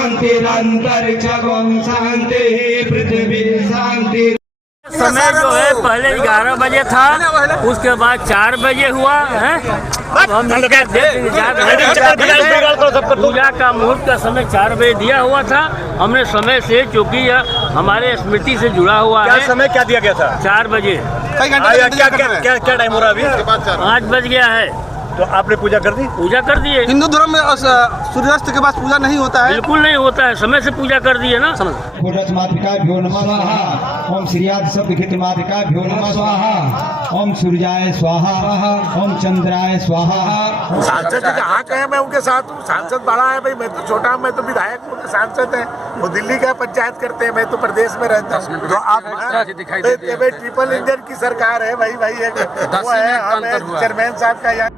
शांतिरंतरिक्षं शांति पृथ्वी शांति। समय जो है पहले 11 बजे था, उसके बाद 4 बजे हुआ है। अब हम पूजा का मुहूर्त का समय 4 बजे दिया हुआ था हमने समय से, क्योंकि यह हमारे स्मृति से जुड़ा हुआ है। समय क्या दिया गया था? 4 बजे। क्या टाइम हो रहा है अभी? 5 बज गया है। तो आपने पूजा कर दी? पूजा कर दिए। हिंदू धर्म में सूर्यास्त के बाद पूजा नहीं होता है? बिल्कुल नहीं होता है, समय से पूजा कर दिए ना। पुरस मातृका भ्यो नमः स्वाहा। ओम श्रीयाद शब्द घित मातृका भ्यो नमः स्वाहा। ओम सूर्याय स्वाहा। ओम चंद्राय स्वाहा। सांसद जी कहाँ कहे, मैं उनके साथ हूँ। सांसद बड़ा है भाई, मैं तो छोटा हूँ, मैं तो विधायक हूँ, सांसद है वो दिल्ली का पंचायत करते हैं, मैं तो प्रदेश में रहता हूँ। तो आप ट्रिपल इंजन की सरकार है भाई, वो है हमें चेयरमैन साहब का यहाँ।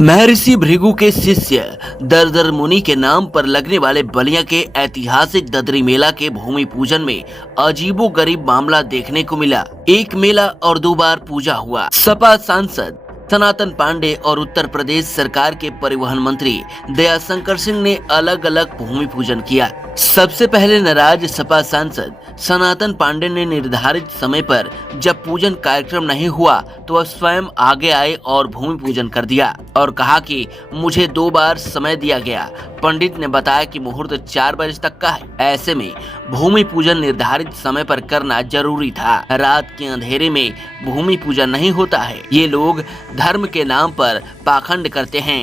महर्षि भृगु के शिष्य दरदर मुनि के नाम पर लगने वाले बलिया के ऐतिहासिक ददरी मेला के भूमि पूजन में अजीबोगरीब मामला देखने को मिला। एक मेला और 2 बार पूजा हुआ। सपा सांसद सनातन पांडे और उत्तर प्रदेश सरकार के परिवहन मंत्री दयाशंकर सिंह ने अलग अलग भूमि पूजन किया। सबसे पहले नाराज सपा सांसद सनातन पांडे ने निर्धारित समय पर जब पूजन कार्यक्रम नहीं हुआ तो वह स्वयं आगे आए और भूमि पूजन कर दिया और कहा कि मुझे 2 बार समय दिया गया। पंडित ने बताया कि मुहूर्त 4 बजे तक का है, ऐसे में भूमि पूजन निर्धारित समय पर करना जरूरी था। रात के अंधेरे में भूमि पूजन नहीं होता है। ये लोग धर्म के नाम पर पाखंड करते हैं।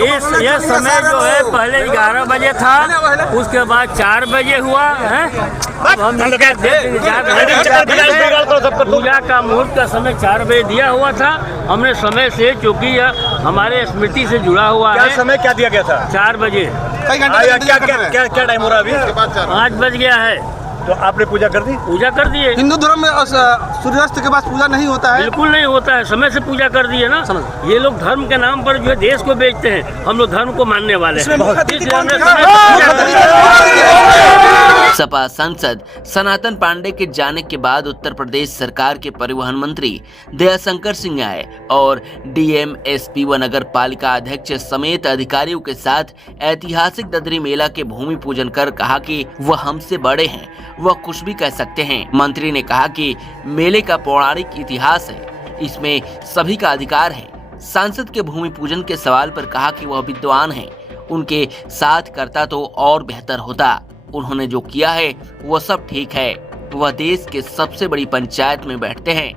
यह समय जो है पहले 11 बजे था, उसके बाद 4 बजे हुआ है। अब हम पूजा का मुहूर्त का समय 4 बजे दिया हुआ था हमने समय से, क्योंकि यह हमारे स्मृति से जुड़ा हुआ है। समय क्या दिया गया था? 4 बजे। क्या टाइम हो रहा है अभी? 5 बज गया है। तो आपने पूजा कर दी? पूजा कर दिए। हिंदू धर्म में सूर्यास्त के बाद पूजा नहीं होता है? बिल्कुल नहीं होता है, समय से पूजा कर दिए ना। ये लोग धर्म के नाम पर जो है देश को बेचते हैं, हम लोग धर्म को मानने वाले हैं। सपा सांसद सनातन पांडे के जाने के बाद उत्तर प्रदेश सरकार के परिवहन मंत्री दयाशंकर सिंह आए और डीएम, एसपी व नगर पालिका अध्यक्ष समेत अधिकारियों के साथ ऐतिहासिक ददरी मेला के भूमि पूजन कर कहा कि वह हमसे बड़े हैं, वह कुछ भी कह सकते हैं। मंत्री ने कहा कि मेले का पौराणिक इतिहास है, इसमें सभी का अधिकार है। सांसद के भूमि पूजन के सवाल पर कहा कि वह विद्वान हैं, उनके साथ करता तो और बेहतर होता। उन्होंने जो किया है वह सब ठीक है। वह देश के सबसे बड़ी पंचायत में बैठते हैं।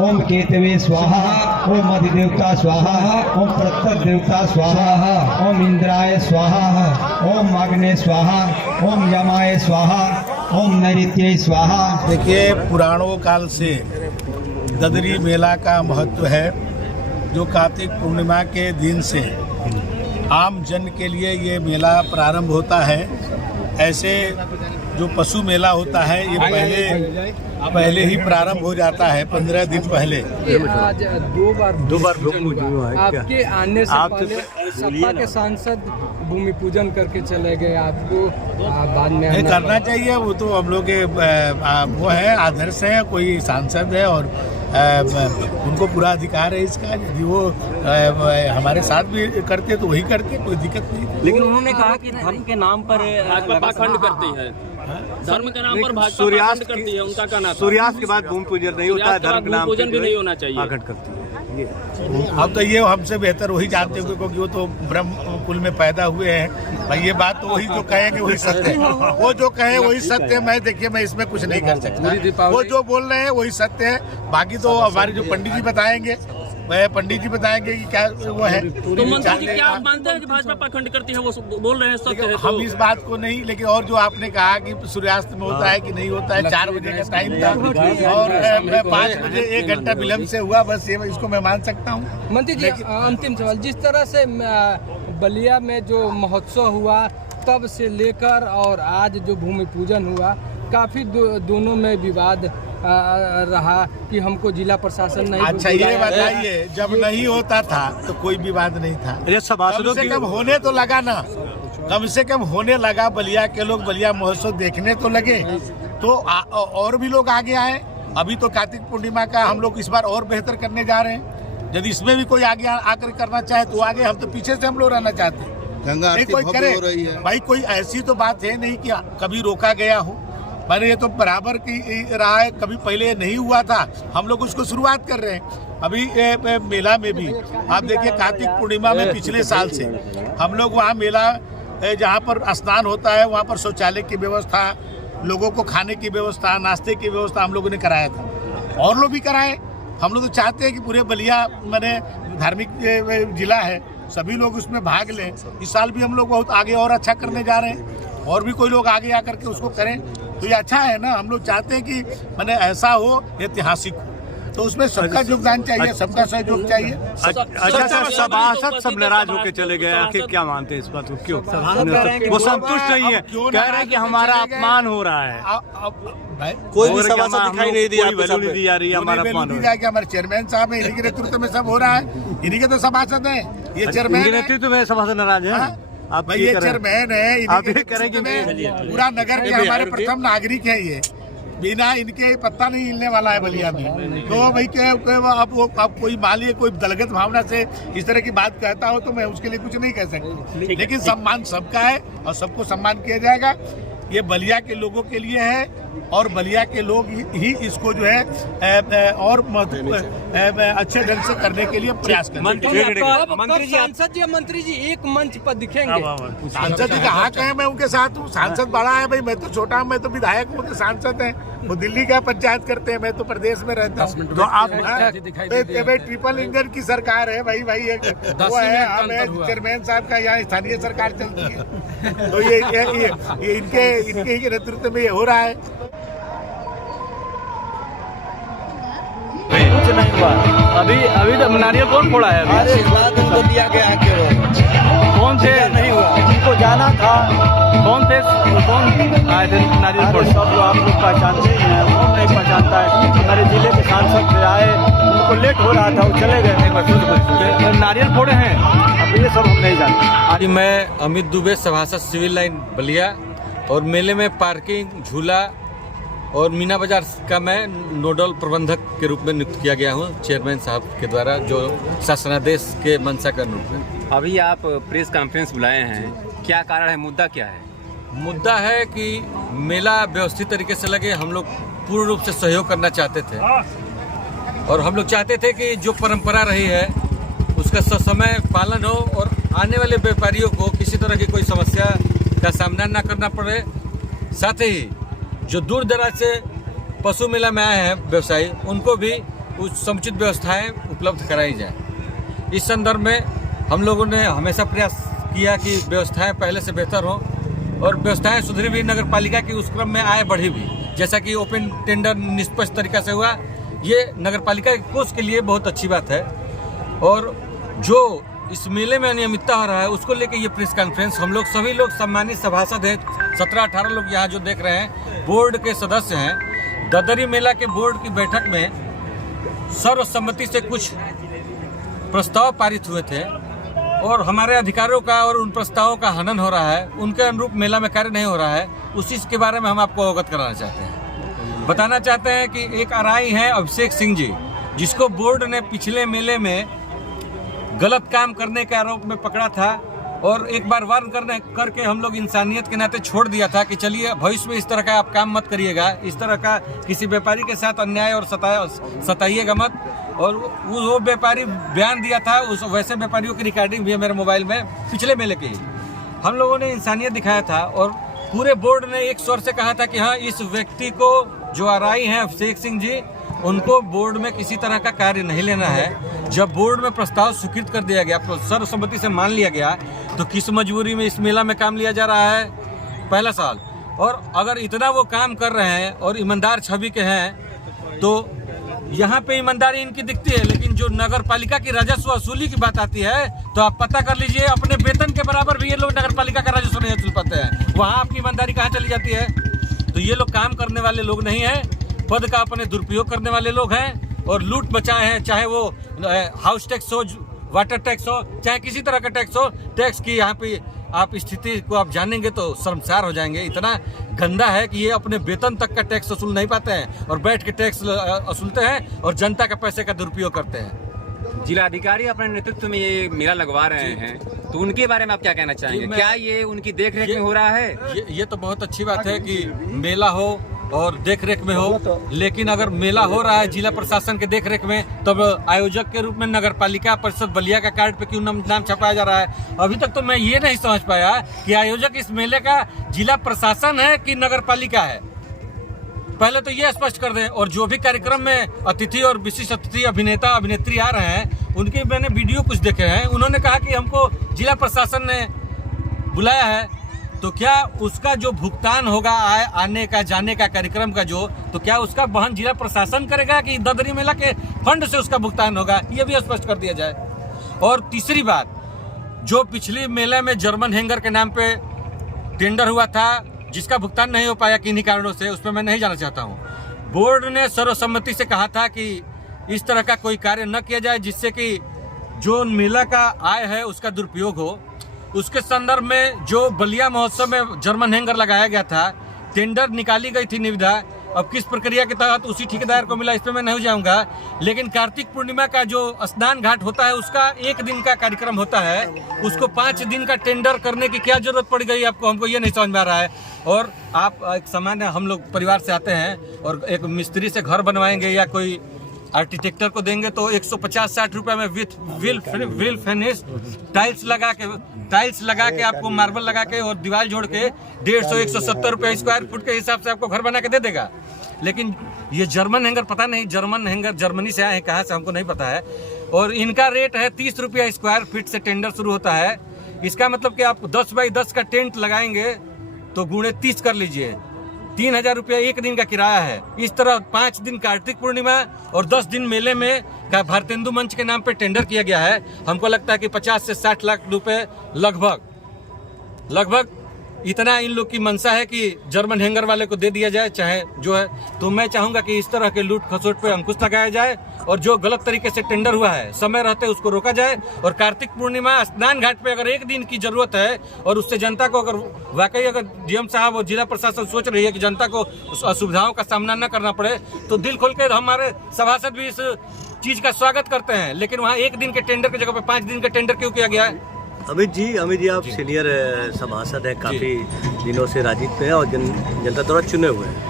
ओम केतवे स्वाहा। ओम अधिदेवता स्वाहा। ओम प्रत्यक देवता स्वाहा। ओम इंद्राय स्वाहा। ओम अग्ने स्वाहा। ओम यमाय स्वाहा। ओम नैऋत्य स्वाहा। देखिए, पुराणों काल से ददरी मेला का महत्व है, जो कार्तिक पूर्णिमा के दिन से आम जन के लिए ये मेला प्रारंभ होता है। ऐसे जो पशु मेला होता है ये पहले ही प्रारंभ हो जाता है, 15 दिन पहले। आज दो बार आपके आने से पहले सपा के सांसद भूमि पूजन करके चले गए, आपको बाद में नहीं करना चाहिए। वो तो हम लोग के वो है, आदर्श है। कोई सांसद है और उनको पूरा अधिकार है इसका। यदि वो हमारे साथ भी करते तो वही करते, कोई दिक्कत नहीं। लेकिन उन्होंने कहा कि धर्म के नाम पर भाजपा पाखंड करती है। धर्म के नाम पर भाजपा पाखंड करती है, उनका कहना। सूर्यास्त के बाद भूमि पूजन नहीं होता है, धर्म के नाम पूजन भी नहीं होना चाहिए। पाखंड करती है। अब तो ये हमसे बेहतर वही जानते होंगे, क्योंकि वो तो ब्रह्म कुल में पैदा हुए हैं भाई। ये बात तो वही जो कहेंगे वही सत्य है, वो जो कहे वही सत्य है। मैं देखिए, मैं इसमें कुछ नहीं कर सकता। वो जो बोल रहे हैं वही सत्य है। बाकी तो हमारे जो पंडित जी बताएंगे, वह पंडित जी बताएंगे कि क्या वो है। तो मंत्री जी क्या आप मानते हैं कि भाजपा पाखंड करती है? वो बोल रहे हैं सत्य है। हम इस बात को नहीं, लेकिन और जो आपने कहा कि सूर्यास्त में होता है कि नहीं होता है, 4 बजे का टाइम था और 5 बजे 1 घंटा विलम्ब से हुआ, बस ये इसको मैं मान सकता हूँ। मंत्री जी, अंतिम सवाल, जिस तरह से बलिया में जो महोत्सव हुआ तब से लेकर और आज जो भूमि पूजन हुआ, काफी दोनों में विवाद रहा कि हमको जिला प्रशासन नहीं। अच्छा, ये बताइए, जब नहीं होता था तो कोई विवाद नहीं था। कम से कम होने तो लगा ना, कम से कम होने लगा। बलिया के लोग बलिया महोत्सव देखने तो लगे, तो और भी लोग आगे आए। अभी तो कार्तिक पूर्णिमा का हम लोग इस बार और बेहतर करने जा रहे हैं। यदि इसमें भी कोई आगे आकर करना चाहे तो आगे, हम तो पीछे से हम लोग रहना चाहते हैं। गंगा नहीं आरती कोई भव्य करे हो रही है। भाई, कोई ऐसी तो बात है नहीं कि कभी रोका गया हो, पर ये तो बराबर की रहा है। कभी पहले नहीं हुआ था, हम लोग उसको शुरुआत कर रहे हैं। अभी मेला में भी आप देखिए, कार्तिक पूर्णिमा में पिछले साल से हम लोग वहाँ मेला जहाँ पर स्नान होता है वहाँ पर शौचालय की व्यवस्था, लोगों को खाने की व्यवस्था, नाश्ते की व्यवस्था हम लोगों ने कराया था। और लोग भी कराए। हम लोग तो चाहते हैं कि पूरे बलिया माने धार्मिक जिला है, सभी लोग उसमें भाग लें। इस साल भी हम लोग बहुत आगे और अच्छा करने जा रहे हैं, और भी कोई लोग आगे आकर के उसको करें तो ये अच्छा है ना। हम लोग चाहते हैं कि माने ऐसा हो, ऐतिहासिक हो, तो उसमें सबका योगदान चाहिए, सबका सहयोग चाहिए। अच्छा सर, सभासद सब नाराज होकर चले गए, आखिर क्या मानते हैं इस बात को? क्यों वो संतुष्ट नहीं है, कह रहे हैं कि हमारा अपमान हो रहा है। कोई भी सभासद दिखाई नहीं दिया, कोई वैल्यू नहीं दी जा रही है, हमारा अपमान हो रहा है। हमारे चेयरमैन साहब है, इन्हीं के नेतृत्व में सब हो रहा है, इन्हीं के तो सभासद है। ये चेयरमैन इनके नेतृत्व में सभासद नाराज है। आप भाई, ये चेयरमैन है, आप इन्हीं ये के करेंगे नेतृत्व में पूरा नगर के हमारे प्रथम नागरिक है। ये बिना इनके पत्ता नहीं हिलने वाला है बलिया में। तो भाई अब कोई मान लीजिए कोई दलगत भावना से इस तरह की बात कहता हो तो मैं उसके लिए कुछ नहीं कह सकता, लेकिन सम्मान सबका है और सबको सम्मान किया जाएगा। ये बलिया के लोगों के लिए है और बलिया के लोग ही इसको जो है और अच्छे ढंग से करने के लिए प्रयास करें। मंत्री जी एक मंच पर दिखेंगे। सांसद जी कहाँ कहे, मैं उनके साथ हूँ। सांसद बड़ा है भाई, मैं तो छोटा हूँ, मैं तो विधायक हूँ, तो सांसद है वो दिल्ली का पंचायत करते हैं, मैं तो प्रदेश में रहता हूँ। तो आप ट्रिपल इंजन की सरकार है भाई, वो है, हम चेयरमैन साहब का यहाँ स्थानीय सरकार चलती है। तो ये इनके ही नेतृत्व में ये हो रहा है। कुछ नहीं हुआ अभी तो नारियल कौन फोड़ा है? उनको दिया गया है केवल, कौन से नहीं हुआ? उनको जाना था। कौन आए थे नारियल फोड़? सब लोग आप लोग पहचानते ही हैं, कौन नहीं पहचानता है। हमारे जिले के सांसद से आए, उनको लेट हो रहा था, वो चले गए। नारियल फोड़े हैं, अब ये सब हम नहीं जानते। आज मैं अमित दुबे, सभासद सिविल लाइन बलिया, और मेले में पार्किंग, झूला और मीना बाजार का मैं नोडल प्रबंधक के रूप में नियुक्त किया गया हूं चेयरमैन साहब के द्वारा, जो शासनादेश के मंशा के अनुरूप है। अभी आप प्रेस कॉन्फ्रेंस बुलाए हैं, क्या कारण है, मुद्दा क्या है? मुद्दा है कि मेला व्यवस्थित तरीके से लगे। हम लोग पूर्ण रूप से सहयोग करना चाहते थे और हम लोग चाहते थे कि जो परंपरा रही है उसका ससमय पालन हो और आने वाले व्यापारियों को किसी तरह की कोई समस्या का सामना न करना पड़े। साथ ही जो दूर दराज से पशु मेला में आए हैं व्यवसायी, उनको भी उस समुचित व्यवस्थाएं उपलब्ध कराई जाए। इस संदर्भ में हम लोगों ने हमेशा प्रयास किया कि व्यवस्थाएं पहले से बेहतर हों और व्यवस्थाएं सुधरी भी, नगर पालिका की उस क्रम में आय बढ़ी भी। जैसा कि ओपन टेंडर निष्पक्ष तरीका से हुआ, ये नगर पालिका के कोष के लिए बहुत अच्छी बात है। और जो इस मेले में अनियमितता हो रहा है उसको लेकर ये प्रेस कॉन्फ्रेंस, हम लोग सभी लोग सम्मानित सभासद हैं, 17-18 लोग यहाँ जो देख रहे हैं बोर्ड के सदस्य हैं। ददरी मेला के बोर्ड की बैठक में सर्वसम्मति से कुछ प्रस्ताव पारित हुए थे और हमारे अधिकारों का और उन प्रस्तावों का हनन हो रहा है, उनके अनुरूप मेला में कार्य नहीं हो रहा है। उसी के बारे में हम आपको अवगत कराना चाहते हैं। बताना चाहते हैं कि एक आरआई हैं अभिषेक सिंह जी, जिसको बोर्ड ने पिछले मेले में गलत काम करने के आरोप में पकड़ा था और एक बार वार्न करके हम लोग इंसानियत के नाते छोड़ दिया था कि चलिए भविष्य में इस तरह का आप काम मत करिएगा, इस तरह का किसी व्यापारी के साथ अन्याय और सताइएगा मत। और वो व्यापारी बयान दिया था, उस वैसे व्यापारियों की रिकॉर्डिंग भी है मेरे मोबाइल में, पिछले मेले की। हम लोगों ने इंसानियत दिखाया था और पूरे बोर्ड ने एक स्वर से कहा था कि हाँ, इस व्यक्ति को जो आरआई हैं अभिषेक सिंह जी, उनको बोर्ड में किसी तरह का कार्य नहीं लेना है। जब बोर्ड में प्रस्ताव स्वीकृत कर दिया गया, सर्वसम्मति से मान लिया गया, तो किस मजबूरी में इस मेला में काम लिया जा रहा है? पहला साल। और अगर इतना वो काम कर रहे हैं और ईमानदार छवि के हैं तो यहाँ पे ईमानदारी इनकी दिखती है, लेकिन जो नगर पालिका की राजस्व वसूली की बात आती है तो आप पता कर लीजिए, अपने वेतन के बराबर भी ये लोग नगर पालिका का राजस्व नहीं वसूल पाते हैं। वहाँ आपकी ईमानदारी कहाँ चली जाती है? तो ये लोग काम करने वाले लोग नहीं हैं, पद का अपने दुरुपयोग करने वाले लोग हैं और लूट मचाए हैं। चाहे वो हाउस टैक्स हो, वाटर टैक्स हो, चाहे किसी तरह का टैक्स हो, टैक्स की यहाँ पे आप स्थिति को आप जानेंगे तो शर्मसार हो जाएंगे। इतना गंदा है कि ये अपने वेतन तक का टैक्स वसूल नहीं पाते हैं और बैठ के टैक्स वसूलते हैं और जनता के पैसे का दुरुपयोग करते हैं। जिलाधिकारी अपने नेतृत्व में ये मेला लगवा रहे हैं, तो उनके बारे में आप क्या कहना चाहेंगे? क्या ये उनकी देखरेख में हो रहा है? ये तो बहुत अच्छी बात है कि मेला हो और देखरेख में हो, लेकिन अगर मेला हो रहा है जिला प्रशासन के देखरेख में, तब आयोजक के रूप में नगर पालिका परिषद बलिया का कार्ड पे क्यों नाम छपाया जा रहा है? अभी तक तो मैं ये नहीं समझ पाया कि आयोजक इस मेले का जिला प्रशासन है कि नगर पालिका है। पहले तो ये स्पष्ट कर दें। और जो भी कार्यक्रम में अतिथि और विशिष्ट अतिथि अभिनेता अभिनेत्री आ रहे हैं, उनके मैंने वीडियो कुछ देखे हैं, उन्होंने कहा कि हमको जिला प्रशासन ने बुलाया है, तो क्या उसका जो भुगतान होगा आने का जाने का कार्यक्रम का तो क्या उसका वहन जिला प्रशासन करेगा कि ददरी मेला के फंड से उसका भुगतान होगा? ये भी स्पष्ट कर दिया जाए। और तीसरी बात, जो पिछले मेले में जर्मन हैंगर के नाम पे टेंडर हुआ था, जिसका भुगतान नहीं हो पाया किन्हीं कारणों से, उसमें मैं नहीं जाना चाहता हूँ। बोर्ड ने सर्वसम्मति से कहा था कि इस तरह का कोई कार्य न किया जाए जिससे कि जो मेला का आय है उसका दुरुपयोग हो। उसके संदर्भ में जो बलिया महोत्सव में जर्मन हैंगर लगाया गया था, टेंडर निकाली गई थी निविदा, अब किस प्रक्रिया के तहत उसी ठेकेदार को मिला, इस पर मैं नहीं जाऊंगा। लेकिन कार्तिक पूर्णिमा का जो स्नान घाट होता है, उसका 1 दिन का कार्यक्रम होता है, उसको 5 दिन का टेंडर करने की क्या जरूरत पड़ गई आपको? हमको ये नहीं समझ में आ रहा है। और आप एक सामान्य हम लोग परिवार से आते हैं और एक मिस्त्री से घर बनवाएंगे या कोई आर्किटेक्टर को देंगे तो 150-60 रुपए में विथ विल फिनिश टाइल्स लगा के आपको मार्बल लगा के और दीवार जोड़ के 150-170 रुपए स्क्वायर फुट के हिसाब से आपको घर बना के दे देगा। लेकिन ये जर्मन हैंगर, पता नहीं जर्मन हैंगर जर्मनी से आए हैं कहाँ से, हमको नहीं पता है। और इनका रेट है 30 रुपया स्क्वायर फीट से टेंडर शुरू होता है। इसका मतलब कि आप 10 बाई 10 का टेंट लगाएंगे तो गुणे 30 कर लीजिए, 3000 रुपया 1 दिन का किराया है। इस तरह 5 दिन कार्तिक पूर्णिमा और 10 दिन मेले में का भारतेंदु मंच के नाम पे टेंडर किया गया है। हमको लगता है कि 50 से 60 लाख रुपए लगभग इतना इन लोग की मंशा है कि जर्मन हैंगर वाले को दे दिया जाए, चाहे जो है। तो मैं चाहूंगा कि इस तरह के लूट खसोट पे अंकुश लगाया जाए और जो गलत तरीके से टेंडर हुआ है समय रहते उसको रोका जाए। और कार्तिक पूर्णिमा स्नान घाट पे अगर 1 दिन की जरूरत है और उससे जनता को अगर वाकई अगर डीएम साहब और जिला प्रशासन सोच रही है कि जनता को असुविधाओं का सामना न करना पड़े, तो दिल खोल के हमारे सभासद भी इस चीज का स्वागत करते हैं। लेकिन वहाँ 1 दिन के टेंडर की जगह पे 5 दिन का टेंडर क्यों किया गया है? अमित जी आप सीनियर सभासद हैं, काफ़ी दिनों से राजनीति में हैं और जनता द्वारा चुने हुए हैं।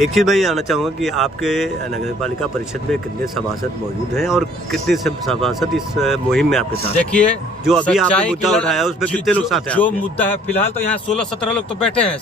एक चीज़ मैं ये जानना चाहूँगा कि आपके नगर पालिका परिषद में कितने सभासद मौजूद हैं और कितने सभासद इस मुहिम में आपके साथ? देखिए, जो अभी आपने मुद्दा उठाया उस पर कितने लोग साथ हैं? जो मुद्दा है फिलहाल तो यहाँ 16-17 लोग तो बैठे हैं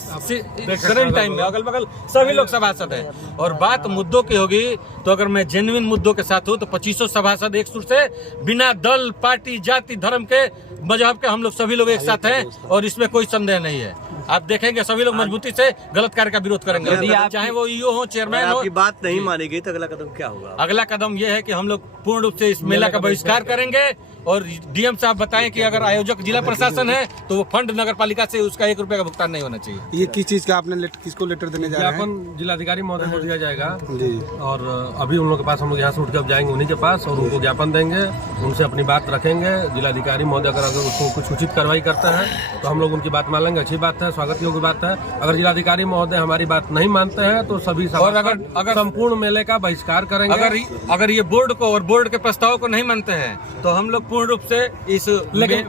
करंट टाइम में, अगल बगल सभी लोग सभासद हैं। और बात मुद्दों की होगी तो अगर मैं जेन्युइन मुद्दों के साथ हूँ तो 2500 सभासद एक सुर से बिना दल पार्टी जाति धर्म के मजहब के हम लोग सभी लोग एक साथ हैं और इसमें कोई संदेह नहीं है। आप देखेंगे सभी लोग मजबूती से गलत कार्य का विरोध करेंगे, चाहे वो ईओ हो, चेयरमैन हो। आपकी बात नहीं मानी गई तो अगला कदम क्या होगा? अगला कदम ये है कि हम लोग पूर्ण रूप से इस मेला का बहिष्कार करेंगे और डीएम साहब बताएं कि अगर आयोजक जिला प्रशासन है तो वो फंड नगर पालिका से उसका 1 रुपए का भुगतान नहीं होना चाहिए। ये किस चीज का आपने किसको लेटर देने जा रहे हैं? जिलाधिकारी महोदय को दिया जाएगा जी। और अभी उन लोगों के पास हम लोग यहाँ से उठ कर जाएंगे उन्हीं के पास और उनको ज्ञापन देंगे, उनसे अपनी बात रखेंगे। जिलाधिकारी महोदय अगर उसको कुछ उचित कार्रवाई करते हैं तो हम लोग उनकी बात मान लेंगे, अच्छी बात है, स्वागत योग्य बात है। अगर जिलाधिकारी महोदय हमारी बात नहीं मानते हैं तो सभी और अगर संपूर्ण मेले का बहिष्कार करेंगे। अगर ये बोर्ड को और बोर्ड के प्रस्ताव को नहीं मानते हैं तो हम लोग पूर्ण रूप से इस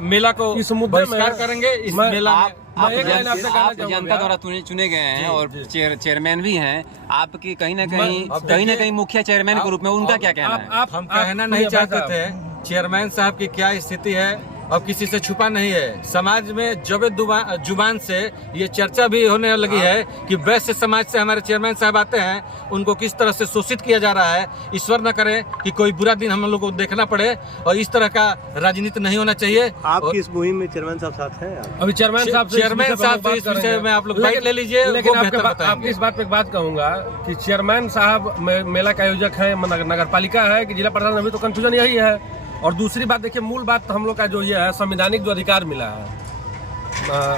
मेला को इस मुद्दे में बहिष्कार करेंगे। इस मेला में आप जनता द्वारा चुने गए हैं और चेयरमैन भी हैं, आपकी कहीं ना कहीं मुखिया चेयरमैन के रूप में उनका क्या कहना है? हम कहना नहीं चाहते थे चेयरमैन साहब की क्या स्थिति है, अब किसी से छुपा नहीं है। समाज में जब जुबान से ये चर्चा भी होने लगी है कि वैश्य समाज से हमारे चेयरमैन साहब आते हैं, उनको किस तरह से शोषित किया जा रहा है। ईश्वर न करे कि कोई बुरा दिन हम लोग को देखना पड़े और इस तरह का राजनीति नहीं होना चाहिए। आपकी इस मुहिम में चेयरमैन साहब साथ हैं? अभी चेयरमैन साहब से इस विषय में आप लोग बाइट ले लीजिए। लेकिन आपकी इस बात पे एक बात कहूंगा कि चेयरमैन साहब मेला का आयोजक है, नगर पालिका है कि जिला प्रशासन, अभी तो कंफ्यूजन यही है। और दूसरी बात देखिए, मूल बात हम लोग का जो ये है, संवैधानिक जो अधिकार मिला है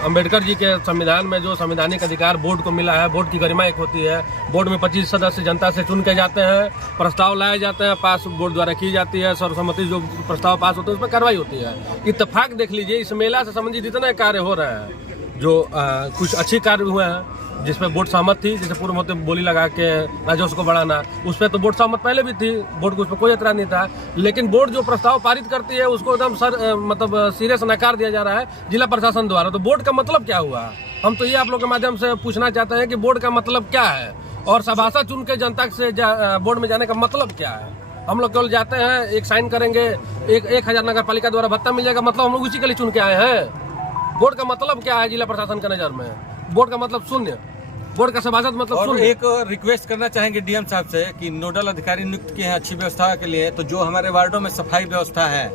अंबेडकर जी के संविधान में, जो संवैधानिक अधिकार बोर्ड को मिला है। बोर्ड की गरिमा एक होती है, बोर्ड में 25 सदस्य जनता से चुन के जाते हैं, प्रस्ताव लाए जाते हैं, पास बोर्ड द्वारा की जाती है, सर्वसम्मति जो प्रस्ताव पास होते हैं उस पर कार्रवाई होती है। इत्तेफाक देख लीजिए, इस मेला से संबंधित जितने कार्य हो रहे हैं, जो कुछ अच्छे कार्य हुए हैं जिसमें बोर्ड सहमत थी, जैसे पूर्व मध्य बोली लगा के राजस्व को बढ़ाना, उस पर तो बोर्ड सहमत पहले भी थी, बोर्ड को उस पर कोई एतराज नहीं था। लेकिन बोर्ड जो प्रस्ताव पारित करती है उसको एकदम मतलब सिरे से नकार दिया जा रहा है जिला प्रशासन द्वारा। तो बोर्ड का मतलब क्या हुआ? हम तो ये आप लोग के माध्यम से पूछना चाहते हैं कि बोर्ड का मतलब क्या है और सभासद चुन के जनता से बोर्ड में जाने का मतलब क्या है? हम लोग केवल जाते हैं, एक साइन करेंगे, 1000 नगर पालिका द्वारा भत्ता मिल जाएगा, मतलब हम लोग उसी के लिए चुन के आए हैं। बोर्ड का मतलब क्या है जिला प्रशासन के नजर में? बोर्ड का मतलब शून्य, बोर्ड का सभासद मतलब और शून्य। एक रिक्वेस्ट करना चाहेंगे डीएम साहब से कि नोडल अधिकारी नियुक्त किए हैं अच्छी व्यवस्था के लिए, तो जो हमारे वार्डों में सफाई व्यवस्था है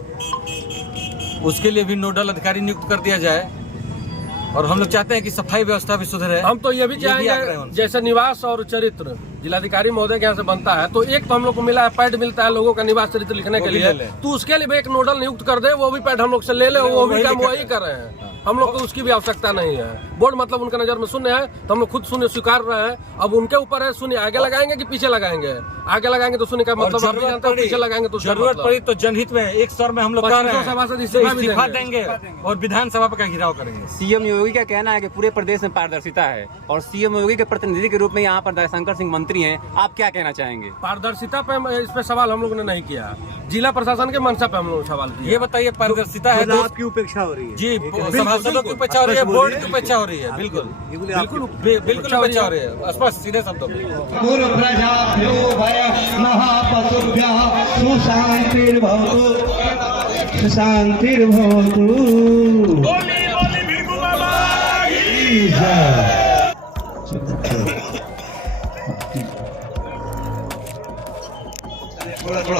उसके लिए भी नोडल अधिकारी नियुक्त कर दिया जाए और हम लोग चाहते हैं कि सफाई व्यवस्था भी सुधरे। हम तो ये भी चाहेंगे जैसे निवास और चरित्र जिलाधिकारी महोदय के यहाँ से बनता है, तो एक तो हम लोग को मिला है पैड मिलता है लोगों का निवास चरित्र लिखने के लिए, तो उसके लिए भी एक नोडल नियुक्त कर दे, वो भी पैड हम लोग से ले ले, वो भी काम वही कर रहे हैं। हम लोग को उसकी भी आवश्यकता नहीं है। बोर्ड मतलब उनके नजर में शून्य है, तो हम लोग खुद शून्य स्वीकार रहे हैं। अब उनके ऊपर है शून्य आगे लगाएंगे कि पीछे लगाएंगे। आगे लगाएंगे तो शून्य का मतलब आप भी जानते हैं, पीछे लगाएंगे तो जरूरत पड़ी तो जनहित में एक स्वर में हम लोग कह रहे हैं इस्तीफा देंगे और विधानसभा का घेराव करेंगे। सीएम योगी का कहना है कि पूरे प्रदेश में पारदर्शिता है और सीएम योगी के प्रतिनिधि के रूप में यहाँ पर शंकर सिंह मंत्री हैं, आप क्या कहना चाहेंगे? पारदर्शिता पे इस पे सवाल हम लोगों ने नहीं किया, जिला प्रशासन के मंशा पे हम लोग सवाल किया। ये बताइए पारदर्शिता है तो आपकी उपेक्षा हो रही है जी, सभासदों की उपेक्षा हो रही है, बोर्ड की उपेक्षा हो रही है, बिल्कुल बिल्कुल उपेक्षा हो रही है, स्पष्ट सीधे शब्दों में। पूर्व प्रजाभ्यो भय महापशुभ्यः सुशान्तिर्भवतु सुशान्तिर्भवतु।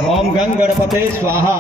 ओम गंग गणपते स्वाहा।